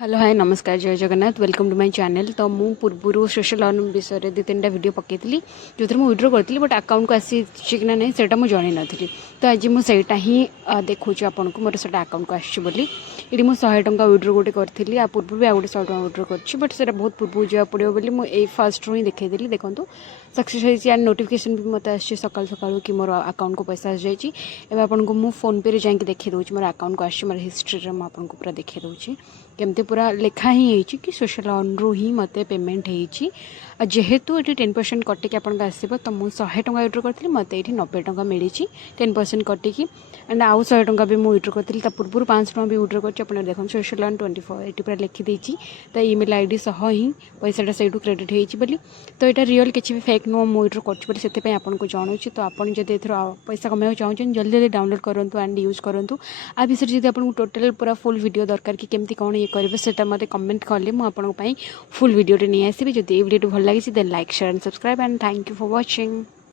Hello hi नमस्कार जय Jagannath welcome to my channel. तो मु पूर्व सोशल अर्न विषय में 2-3टा वीडियो पकईली जो थी विड्रो करी बट अकाउंट को आसी कि ना से जानी नी। तो आज मुझे ही देखा आपन को मोर से अकाउंट को आसी ये मुझे 100 टंका विड्रो गोटे करी आ पूर्व भी आ गोटे 100 टंका विड्रो कर बट से बहुत पूर्व जावा पड़ो बोली मुझे फास्ट रू ही देखी देखो सक्सेस होती एंड नोटिफिकेशन भी मत आसी सकाल सकाल कि मोर अकाउंट को पैसा आसी जाइए। आपन को मुझे फोन पे जाकि देखी दूसरी मोर अकाउंट को आसी मोर हिस्ट्री में आपको पूरा देखी दूसरी केमती पूरा लिखा ही है कि सोशल अर्न रू ही मत पेमेंट होती जेहेतु ये 10% कटिकी आपको आसो तो मुझे 100 टंका विड्रो करी मत ये 90 टंका मिली 10% कटिकी एंड आउ 100 टंका भी मुझे विड्रो करी पूर्व 500 टंका भी विड्रो कर देखो सोशल अर्न 24 ये पूरा लिखिदी तो ईमेल आईडी सह ही पैसाटा से क्रेडिट होती तो यहाँ रियल किसी भी फेक नुह मुझे विड्रो कर आपको जनाऊँ। तो आपड़ जब पैसा कमाई चाहते जल्दी जल्दी डाउनलोड करूँ एंड यूज करूँ आ विषय जब आपको टोटल पूरा फुल वीडियो दरकार कि केमती कौन ये करेंगे से मत कमेंट कले मुझे फुल वीडियो नहीं आसबि। जो ये वीडियो भल लगी then like share and subscribe and thank you for watching.